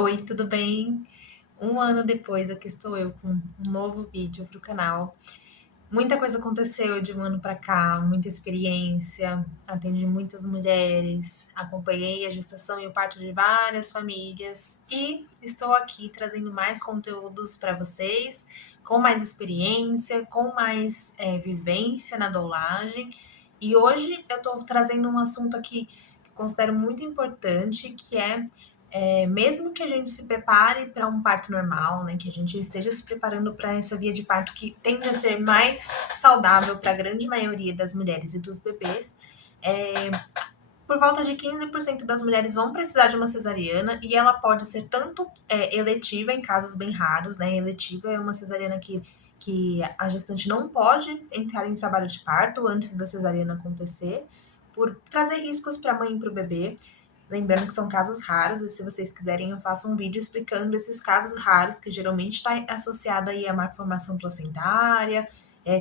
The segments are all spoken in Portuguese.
Oi, tudo bem? Um ano depois, aqui estou eu com um novo vídeo para o canal. Muita coisa aconteceu de um ano para cá, muita experiência, atendi muitas mulheres, acompanhei a gestação e o parto de várias famílias e estou aqui trazendo mais conteúdos para vocês, com mais experiência, com mais vivência na doulagem. E hoje eu estou trazendo um assunto aqui que eu considero muito importante, que mesmo que a gente se prepare para um parto normal, né, que a gente esteja se preparando para essa via de parto que tende a ser mais saudável para a grande maioria das mulheres e dos bebês, é, por volta de 15% das mulheres vão precisar de uma cesariana e ela pode ser tanto eletiva em casos bem raros, né? Eletiva é uma cesariana que a gestante não pode entrar em trabalho de parto antes da cesariana acontecer, por trazer riscos para a mãe e para o bebê. Lembrando que são casos raros, e se vocês quiserem, eu faço um vídeo explicando esses casos raros, que geralmente está associado aí a malformação placentária,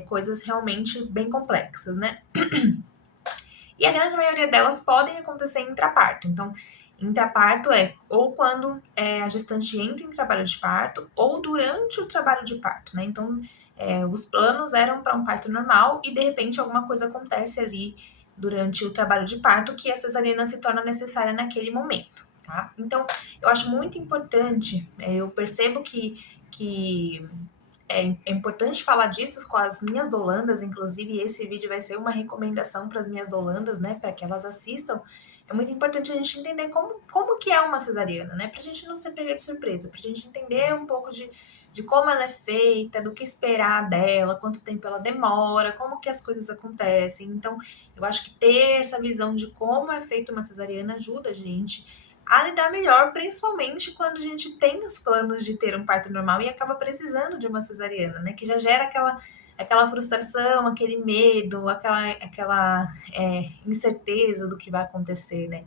coisas realmente bem complexas, né? E a grande maioria delas podem acontecer em intraparto. Então, intraparto é ou quando a gestante entra em trabalho de parto ou durante o trabalho de parto, né? Então, os planos eram para um parto normal e de repente alguma coisa acontece ali durante o trabalho de parto que a cesariana se torna necessária naquele momento, tá? Então, eu acho muito importante, eu percebo que é importante falar disso com as minhas doulandas, inclusive esse vídeo vai ser uma recomendação para as minhas doulandas, né, para que elas assistam. É muito importante a gente entender como que é uma cesariana, né, para a gente não ser pega de surpresa, para a gente entender um pouco de como ela é feita, do que esperar dela, quanto tempo ela demora, como que as coisas acontecem. Então, eu acho que ter essa visão de como é feita uma cesariana ajuda a gente a lidar melhor, principalmente quando a gente tem os planos de ter um parto normal e acaba precisando de uma cesariana, né? Que já gera aquela frustração, aquele medo, aquela incerteza do que vai acontecer, né?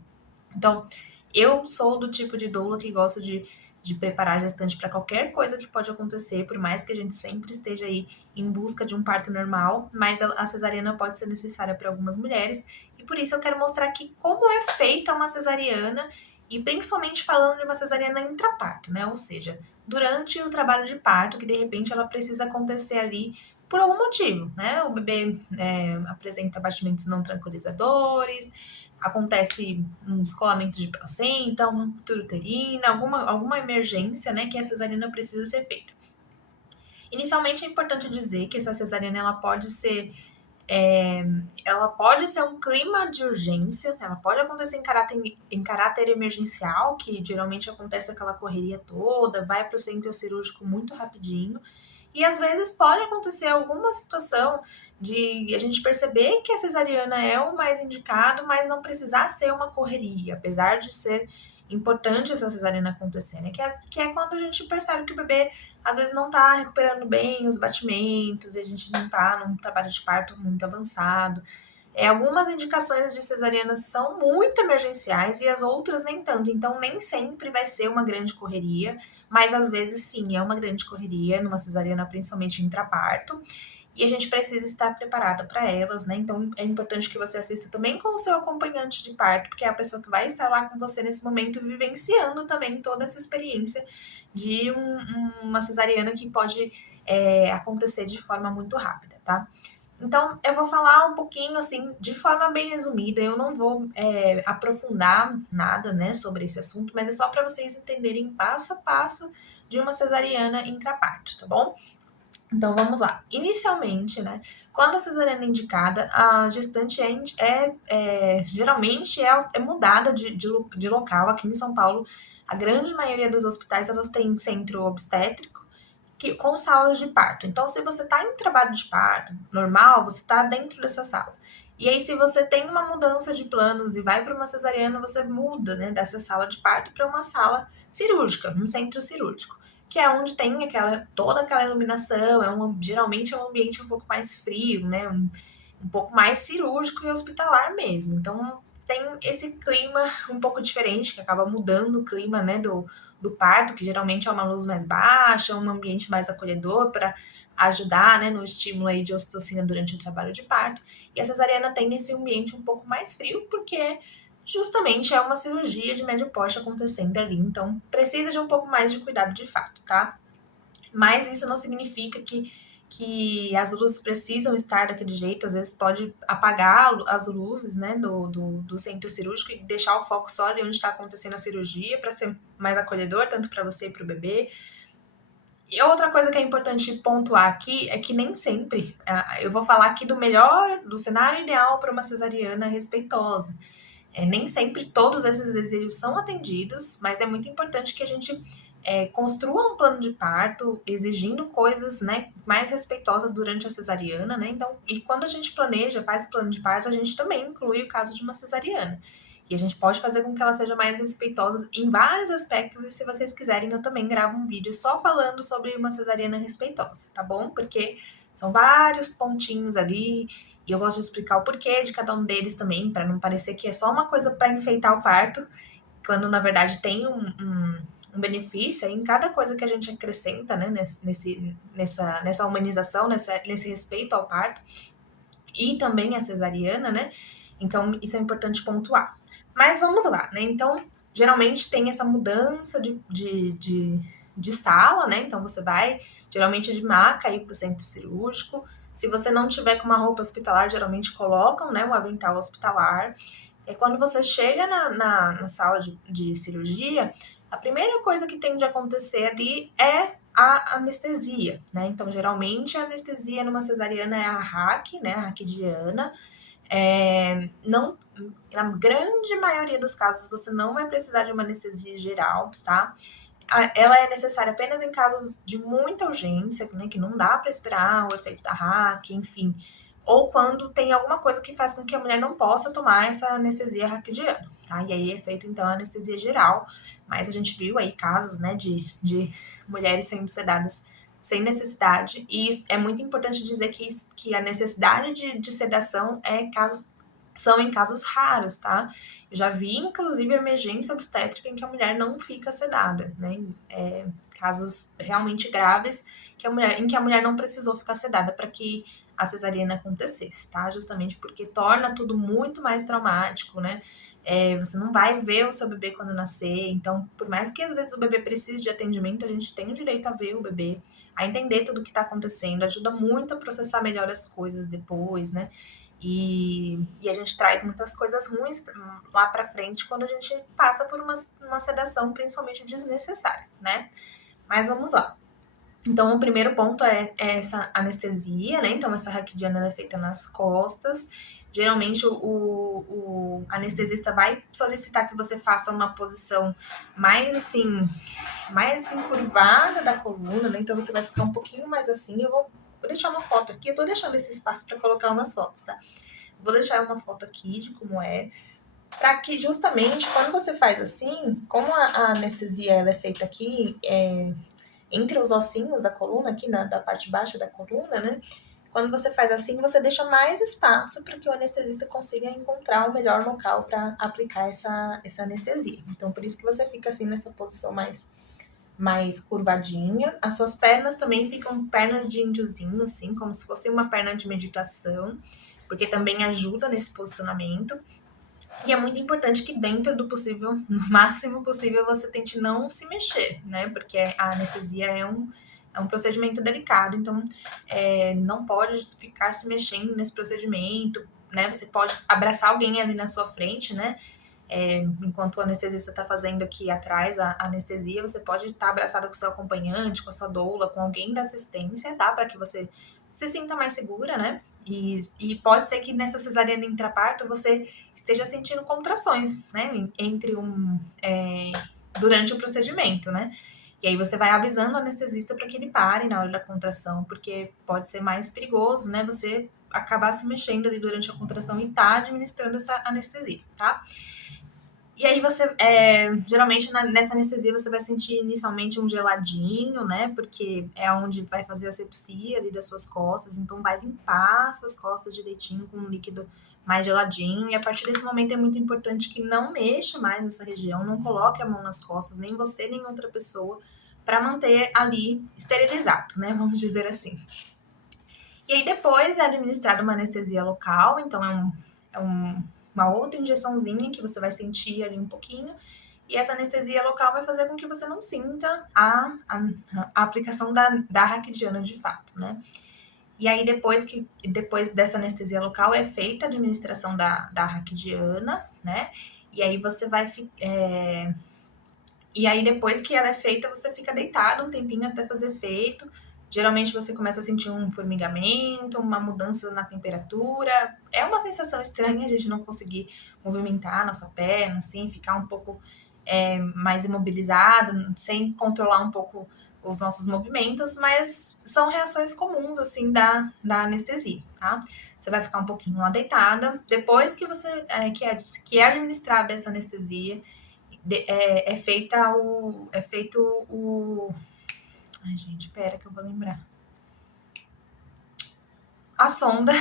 Então, eu sou do tipo de doula que gosta de preparar a gestante para qualquer coisa que pode acontecer, por mais que a gente sempre esteja aí em busca de um parto normal, mas a cesariana pode ser necessária para algumas mulheres, e por isso eu quero mostrar aqui como é feita uma cesariana, e principalmente falando de uma cesariana intraparto, né? Ou seja, durante o trabalho de parto, que de repente ela precisa acontecer ali por algum motivo, né? O bebê apresenta batimentos não tranquilizadores, acontece um descolamento de placenta, uma ruptura uterina, alguma emergência, né, que a cesariana precisa ser feita. Inicialmente é importante dizer que essa cesariana é, ela pode ser um clima de urgência, ela pode acontecer em caráter emergencial, que geralmente acontece aquela correria toda, vai para o centro cirúrgico muito rapidinho, e às vezes pode acontecer alguma situação de a gente perceber que a cesariana é o mais indicado, mas não precisar ser uma correria, apesar de ser importante essa cesariana acontecer, né? Que é quando a gente percebe que o bebê às vezes não tá recuperando bem os batimentos, e a gente não tá num trabalho de parto muito avançado. Algumas indicações de cesariana são muito emergenciais e as outras nem tanto, então nem sempre vai ser uma grande correria, mas às vezes sim, é uma grande correria numa cesariana, principalmente intraparto, e a gente precisa estar preparado para elas, né? Então é importante que você assista também com o seu acompanhante de parto, porque é a pessoa que vai estar lá com você nesse momento, vivenciando também toda essa experiência de uma cesariana que pode acontecer de forma muito rápida, tá? Então, eu vou falar um pouquinho, assim, de forma bem resumida. Eu não vou aprofundar nada, né, sobre esse assunto, mas é só para vocês entenderem passo a passo de uma cesariana intraparto, tá bom? Então, vamos lá. Inicialmente, né, quando a cesariana é indicada, a gestante geralmente é mudada de local. Aqui em São Paulo, a grande maioria dos hospitais, elas têm centro obstétrico, com salas de parto. Então, se você está em trabalho de parto normal, você está dentro dessa sala. E aí, se você tem uma mudança de planos e vai para uma cesariana, você muda, né, dessa sala de parto para uma sala cirúrgica, um centro cirúrgico, que é onde tem toda aquela iluminação, geralmente é um ambiente um pouco mais frio, né, um pouco mais cirúrgico e hospitalar mesmo. Então, tem esse clima um pouco diferente, que acaba mudando o clima, né, do parto, que geralmente é uma luz mais baixa, um ambiente mais acolhedor para ajudar, né, no estímulo aí de ocitocina durante o trabalho de parto. E a cesariana tem esse ambiente um pouco mais frio, porque justamente é uma cirurgia de médio porte acontecendo ali, então precisa de um pouco mais de cuidado de fato, tá? Mas isso não significa que as luzes precisam estar daquele jeito, às vezes pode apagar as luzes, né, do centro cirúrgico e deixar o foco só ali onde está acontecendo a cirurgia, para ser mais acolhedor, tanto para você e para o bebê. E outra coisa que é importante pontuar aqui é que nem sempre, eu vou falar aqui do melhor, do cenário ideal para uma cesariana respeitosa. Nem sempre todos esses desejos são atendidos, mas é muito importante que a gente construa um plano de parto exigindo coisas, né, mais respeitosas durante a cesariana, né? Então, e quando a gente planeja, faz o plano de parto, a gente também inclui o caso de uma cesariana. E a gente pode fazer com que ela seja mais respeitosa em vários aspectos. E se vocês quiserem, eu também gravo um vídeo só falando sobre uma cesariana respeitosa, tá bom? Porque são vários pontinhos ali. E eu gosto de explicar o porquê de cada um deles também, para não parecer que é só uma coisa para enfeitar o parto, quando na verdade tem um benefício em cada coisa que a gente acrescenta, né, nessa humanização, nesse respeito ao parto e também a cesariana, né? Então, isso é importante pontuar. Mas vamos lá, né? Então, geralmente tem essa mudança de sala, né? Então, você vai, geralmente, de maca aí para o centro cirúrgico. Se você não tiver com uma roupa hospitalar, geralmente colocam, né, um avental hospitalar. E quando você chega na sala de cirurgia, a primeira coisa que tem de acontecer ali é a anestesia, né? Então, geralmente, a anestesia numa cesariana é a RAC, né? A raquidiana. Não, na grande maioria dos casos, você não vai precisar de uma anestesia geral, tá? Ela é necessária apenas em casos de muita urgência, né? Que não dá para esperar o efeito da RAC, enfim. Ou quando tem alguma coisa que faz com que a mulher não possa tomar essa anestesia raquidiana, tá? E aí é feita, então, a anestesia geral. Mas a gente viu aí casos, né, de mulheres sendo sedadas sem necessidade. E isso, é muito importante dizer que a necessidade de sedação são em casos raros, tá? Eu já vi, inclusive, emergência obstétrica em que a mulher não fica sedada, né? Casos realmente graves em que a mulher não precisou ficar sedada para que a cesariana acontecesse, tá? Justamente porque torna tudo muito mais traumático, né? Você não vai ver o seu bebê quando nascer, então, por mais que às vezes o bebê precise de atendimento, a gente tem o direito a ver o bebê, a entender tudo o que está acontecendo, ajuda muito a processar melhor as coisas depois, né? E a gente traz muitas coisas ruins lá para frente quando a gente passa por uma sedação, principalmente desnecessária, né? Mas vamos lá. Então, o primeiro ponto é essa anestesia, né? Então, essa raquidiana é feita nas costas. Geralmente, o anestesista vai solicitar que você faça uma posição mais assim, curvada da coluna, né? Então, você vai ficar um pouquinho mais assim. Vou deixar uma foto aqui. Eu tô deixando esse espaço para colocar umas fotos, tá? Vou deixar uma foto aqui de como é. Para que justamente quando você faz assim, como a anestesia ela é feita aqui, entre os ossinhos da coluna, aqui da parte baixa da coluna, né? Quando você faz assim, você deixa mais espaço para que o anestesista consiga encontrar o melhor local para aplicar essa anestesia. Então, por isso que você fica assim nessa posição mais curvadinha. As suas pernas também ficam pernas de índiozinho, assim, como se fosse uma perna de meditação, porque também ajuda nesse posicionamento. E é muito importante que dentro do possível, no máximo possível, você tente não se mexer, né? Porque a anestesia é um procedimento delicado, então não pode ficar se mexendo nesse procedimento, né? Você pode abraçar alguém ali na sua frente, né? Enquanto o anestesista está fazendo aqui atrás a anestesia, você pode estar abraçada com o seu acompanhante, com a sua doula, com alguém da assistência, tá? Para que você se sinta mais segura, né? E pode ser que nessa cesariana intraparto você esteja sentindo contrações, né? Durante o procedimento, né? E aí você vai avisando o anestesista para que ele pare na hora da contração, porque pode ser mais perigoso, né? Você acabar se mexendo ali durante a contração e tá administrando essa anestesia, tá? E aí você, geralmente nessa anestesia você vai sentir inicialmente um geladinho, né? Porque é onde vai fazer a sepsia ali das suas costas, então vai limpar suas costas direitinho com um líquido mais geladinho. E a partir desse momento é muito importante que não mexa mais nessa região, não coloque a mão nas costas, nem você nem outra pessoa, para manter ali esterilizado, né? Vamos dizer assim. E aí depois é administrada uma anestesia local, então é um uma outra injeçãozinha que você vai sentir ali um pouquinho, e essa anestesia local vai fazer com que você não sinta a aplicação da raquidiana de fato, né? E aí, depois dessa anestesia local, é feita a administração da raquidiana, né? E aí você vai. E aí, depois que ela é feita, você fica deitado um tempinho até fazer efeito. Geralmente você começa a sentir um formigamento, uma mudança na temperatura. É uma sensação estranha a gente não conseguir movimentar a nossa perna, assim, ficar um pouco mais imobilizado, sem controlar um pouco os nossos movimentos, mas são reações comuns, assim, da anestesia, tá? Você vai ficar um pouquinho lá deitada. Depois que que é administrada essa anestesia, é feito o. Ai, gente, pera que eu vou lembrar. A sonda,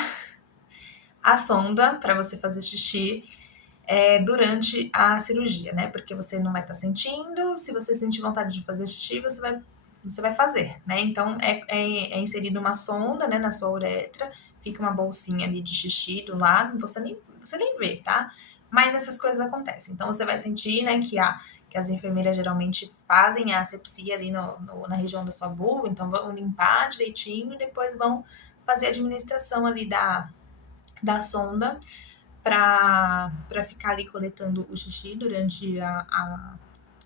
a sonda para você fazer xixi durante a cirurgia, né? Porque você não vai estar sentindo. Se você sentir vontade de fazer xixi, você vai fazer, né? Então é inserido uma sonda, né, na sua uretra, fica uma bolsinha ali de xixi do lado, você nem vê, tá? Mas essas coisas acontecem. Então você vai sentir, né, que as enfermeiras geralmente fazem a asepsia ali na região da sua vulva, então vão limpar direitinho e depois vão fazer a administração ali da sonda para ficar ali coletando o xixi durante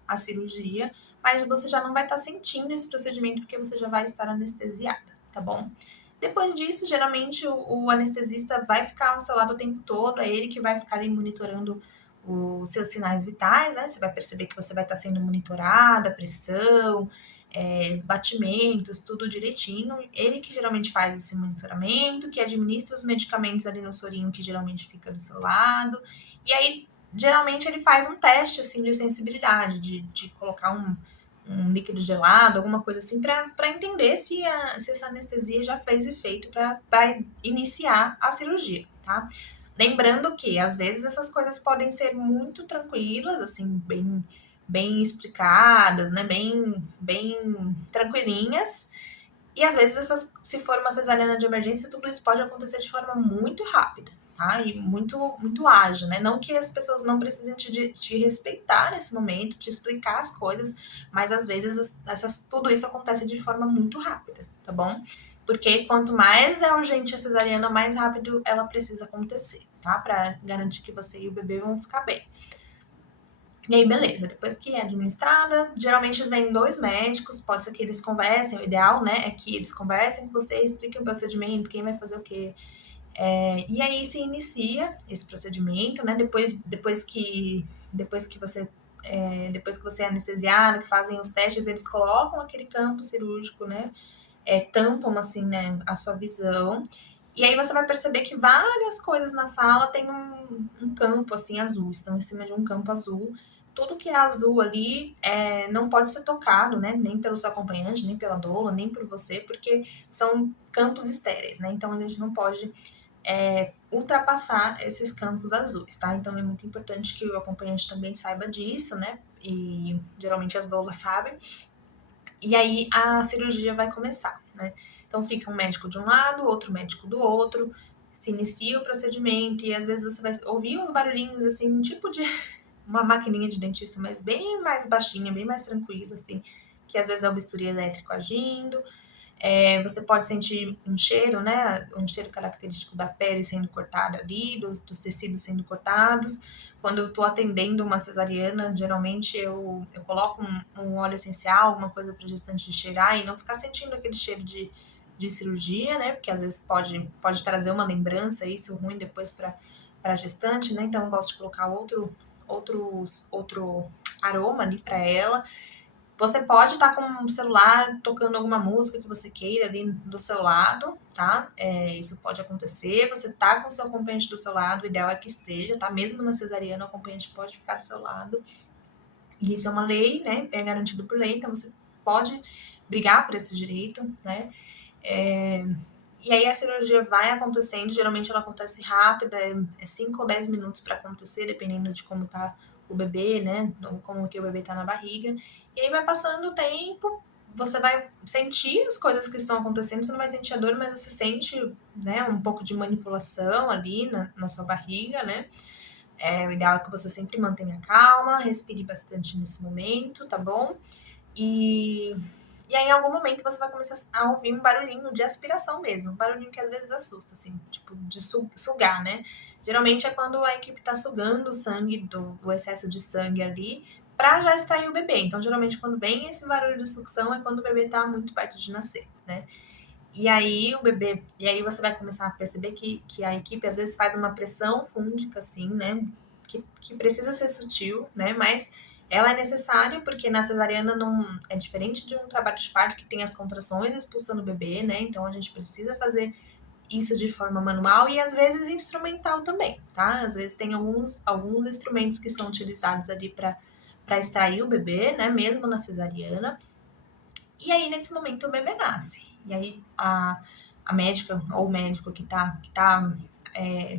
a cirurgia, mas você já não vai estar sentindo esse procedimento porque você já vai estar anestesiada, tá bom? Depois disso, geralmente o anestesista vai ficar ao seu lado o tempo todo, é ele que vai ficar ali monitorando os seus sinais vitais, né? Você vai perceber que você vai estar sendo monitorada, pressão, batimentos, tudo direitinho. Ele que geralmente faz esse monitoramento, que administra os medicamentos ali no sorinho que geralmente fica do seu lado. E aí, geralmente, ele faz um teste assim de sensibilidade, de colocar um líquido gelado, alguma coisa assim, para entender se essa anestesia já fez efeito para iniciar a cirurgia, tá? Lembrando que, às vezes, essas coisas podem ser muito tranquilas, assim, bem explicadas, né? Bem tranquilinhas. E, às vezes, se for uma cesariana de emergência, tudo isso pode acontecer de forma muito rápida, tá? E muito ágil, né? Não que as pessoas não precisem te respeitar nesse momento, te explicar as coisas, mas, às vezes, tudo isso acontece de forma muito rápida, tá bom? Porque quanto mais é urgente a cesariana, mais rápido ela precisa acontecer, tá? Para garantir que você e o bebê vão ficar bem. E aí, beleza. Depois que é administrada, geralmente vem 2 médicos, pode ser que eles conversem, o ideal, né, é que eles conversem com você, expliquem o procedimento, quem vai fazer o quê. E aí se inicia esse procedimento, né, depois que você é anestesiada, que fazem os testes, eles colocam aquele campo cirúrgico, né, tampam, assim, né, a sua visão. E aí você vai perceber que várias coisas na sala tem um campo, assim, azul, estão em cima de um campo azul. Tudo que é azul ali não pode ser tocado, né, nem pelo seu acompanhante, nem pela doula, nem por você, porque são campos estéreis, né, então a gente não pode ultrapassar esses campos azuis, tá? Então é muito importante que o acompanhante também saiba disso, né, e geralmente as doulas sabem. E aí a cirurgia vai começar, né? Então fica um médico de um lado, outro médico do outro, se inicia o procedimento e às vezes você vai ouvir uns barulhinhos assim, tipo de uma maquininha de dentista, mas bem mais baixinha, bem mais tranquila, assim, que às vezes é o bisturi elétrico agindo. Você pode sentir um cheiro, né? Um cheiro característico da pele sendo cortada ali, dos tecidos sendo cortados. Quando eu estou atendendo uma cesariana, geralmente eu coloco um óleo essencial, alguma coisa para gestante cheirar e não ficar sentindo aquele cheiro de cirurgia, né? Porque às vezes pode trazer uma lembrança, isso ruim depois para a gestante, né? Então eu gosto de colocar outro aroma ali para ela. Você pode estar com o celular tocando alguma música que você queira ali do seu lado, tá? Isso pode acontecer. Você tá com o seu acompanhante do seu lado, o ideal é que esteja, tá? Mesmo na cesariana, o acompanhante pode ficar do seu lado. E isso é uma lei, né? É garantido por lei, então você pode brigar por esse direito, né? E aí a cirurgia vai acontecendo, geralmente ela acontece rápida, 5 ou 10 minutos para acontecer, dependendo de como tá o bebê, né? Como que o bebê tá na barriga. E aí vai passando o tempo, você vai sentir as coisas que estão acontecendo, você não vai sentir a dor, mas você sente, né, um pouco de manipulação ali na sua barriga, né? O ideal é que você sempre mantenha calma, respire bastante nesse momento, tá bom? E, e aí, em algum momento, você vai começar a ouvir um barulhinho de aspiração mesmo, um barulhinho que às vezes assusta, assim, tipo, de sugar, né? Geralmente é quando a equipe tá sugando o sangue, do excesso de sangue ali, pra já extrair o bebê. Então, geralmente, quando vem esse barulho de sucção, é quando o bebê tá muito perto de nascer, né? E aí você vai começar a perceber que a equipe às vezes faz uma pressão fúngica, assim, né? Que precisa ser sutil, né? Mas ela é necessária porque na cesariana não é diferente de um trabalho de parto que tem as contrações expulsando o bebê, né? Então a gente precisa fazer isso de forma manual e às vezes instrumental também, tá? Às vezes tem alguns instrumentos que são utilizados ali para extrair o bebê, né? Mesmo na cesariana. E aí, nesse momento, o bebê nasce. E aí, a médica ou o médico que tá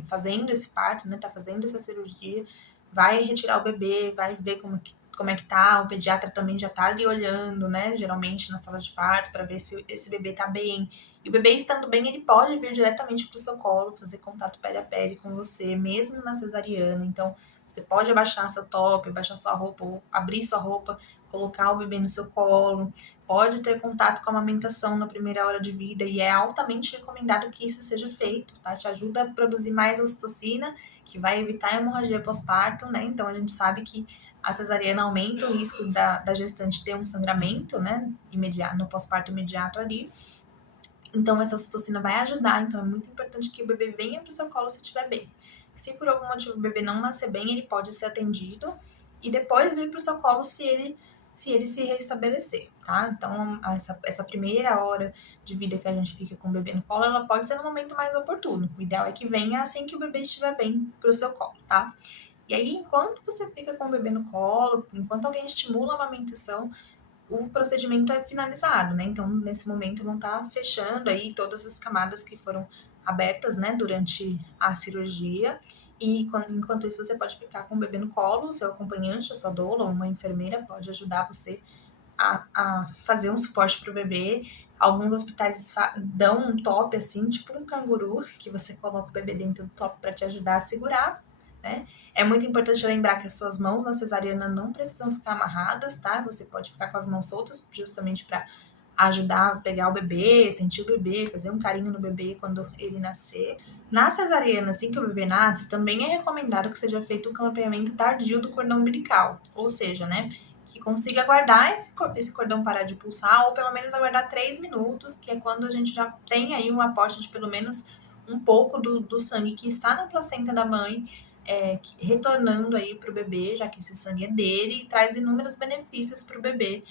fazendo esse parto, né, tá fazendo essa cirurgia, vai retirar o bebê, vai ver como é que tá. O pediatra também já tá ali olhando, né, geralmente na sala de parto, para ver se esse bebê tá bem. E o bebê estando bem, ele pode vir diretamente pro seu colo, fazer contato pele a pele com você, mesmo na cesariana. Então, você pode abaixar seu top, abaixar sua roupa, ou abrir sua roupa, colocar o bebê no seu colo. Pode ter contato com a amamentação na primeira hora de vida e é altamente recomendado que isso seja feito, tá? Te ajuda a produzir mais ocitocina, que vai evitar a hemorragia pós-parto, né? Então a gente sabe que a cesariana aumenta o risco da gestante ter um sangramento, né? Imediato, no pós-parto imediato ali. Então essa ocitocina vai ajudar, então é muito importante que o bebê venha para o seu colo se estiver bem. Se por algum motivo o bebê não nascer bem, ele pode ser atendido e depois vir para o seu colo se ele se restabelecer, tá? Então, essa primeira hora de vida que a gente fica com o bebê no colo, ela pode ser no momento mais oportuno. O ideal é que venha assim que o bebê estiver bem pro seu colo, tá? E aí, enquanto você fica com o bebê no colo, enquanto alguém estimula a amamentação, o procedimento é finalizado, né? Então, nesse momento, vão estar fechando aí todas as camadas que foram abertas, né, durante a cirurgia. E enquanto isso, você pode ficar com o bebê no colo, o seu acompanhante, a sua doula ou uma enfermeira pode ajudar você a fazer um suporte para o bebê. Alguns hospitais dão um top, assim, tipo um canguru, que você coloca o bebê dentro do top para te ajudar a segurar, né? É muito importante lembrar que as suas mãos na cesariana não precisam ficar amarradas, tá? Você pode ficar com as mãos soltas, justamente para ajudar a pegar o bebê, sentir o bebê, fazer um carinho no bebê quando ele nascer. Na cesariana, assim que o bebê nasce, também é recomendado que seja feito o clampeamento tardio do cordão umbilical, ou seja, né, que consiga aguardar esse cordão parar de pulsar, ou pelo menos aguardar 3 minutos, que é quando a gente já tem aí um aporte de pelo menos um pouco do sangue que está na placenta da mãe, retornando aí para o bebê, já que esse sangue é dele, e traz inúmeros benefícios para o bebê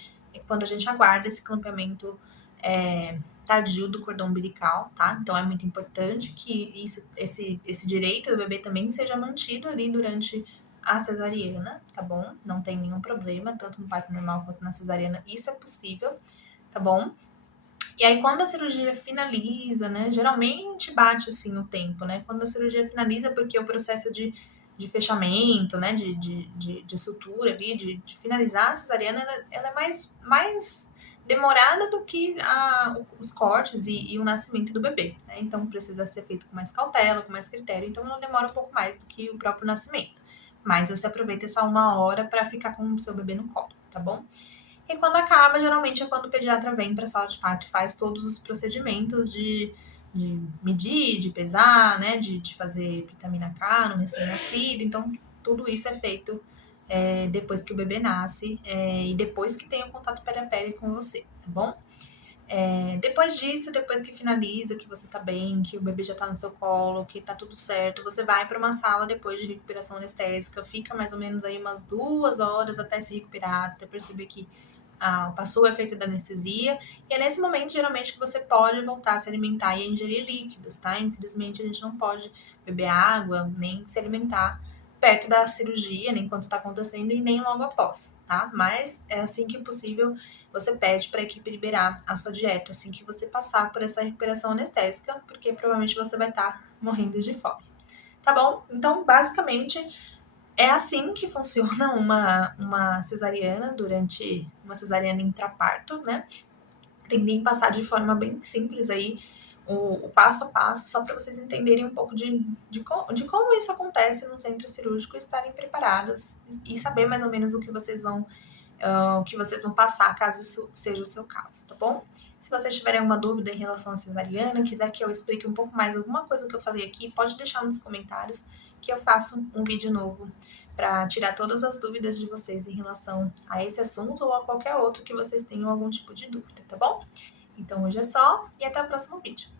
quando a gente aguarda esse clampeamento tardio do cordão umbilical, tá? Então é muito importante que esse direito do bebê também seja mantido ali durante a cesariana, tá bom? Não tem nenhum problema, tanto no parto normal quanto na cesariana, isso é possível, tá bom? E aí, quando a cirurgia finaliza, né? Geralmente bate assim o tempo, né? Quando a cirurgia finaliza, porque o processo de fechamento, né? De sutura ali, de finalizar a cesariana, ela é mais demorada do que os cortes e o nascimento do bebê, né? Então precisa ser feito com mais cautela, com mais critério. Então ela demora um pouco mais do que o próprio nascimento. Mas você aproveita essa 1 hora para ficar com o seu bebê no colo, tá bom? E quando acaba, geralmente é quando o pediatra vem para a sala de parto e faz todos os procedimentos de medir, de pesar, né? De fazer vitamina K no recém-nascido. Então, tudo isso é feito depois que o bebê nasce e depois que tem o contato pele a pele com você, tá bom? Depois disso, depois que finaliza, que você tá bem, que o bebê já tá no seu colo, que tá tudo certo, você vai para uma sala depois de recuperação anestésica, fica mais ou menos aí umas 2 horas até se recuperar, até perceber que passou o efeito da anestesia, e é nesse momento, geralmente, que você pode voltar a se alimentar e a ingerir líquidos, tá? Infelizmente, a gente não pode beber água, nem se alimentar perto da cirurgia, nem quando está acontecendo e nem logo após, tá? Mas é assim que possível, você pede para a equipe liberar a sua dieta assim que você passar por essa recuperação anestésica, porque provavelmente você vai estar morrendo de fome. Tá bom? Então, basicamente, é assim que funciona uma cesariana uma cesariana intraparto, né? Tentem passar de forma bem simples aí o passo a passo, só para vocês entenderem um pouco de como isso acontece no centro cirúrgico, estarem preparadas e saber mais ou menos o que vocês vão passar caso isso seja o seu caso, tá bom? Se vocês tiverem alguma dúvida em relação à cesariana, quiser que eu explique um pouco mais alguma coisa que eu falei aqui, pode deixar nos comentários que eu faço um vídeo novo para tirar todas as dúvidas de vocês em relação a esse assunto ou a qualquer outro que vocês tenham algum tipo de dúvida, tá bom? Então hoje é só e até o próximo vídeo.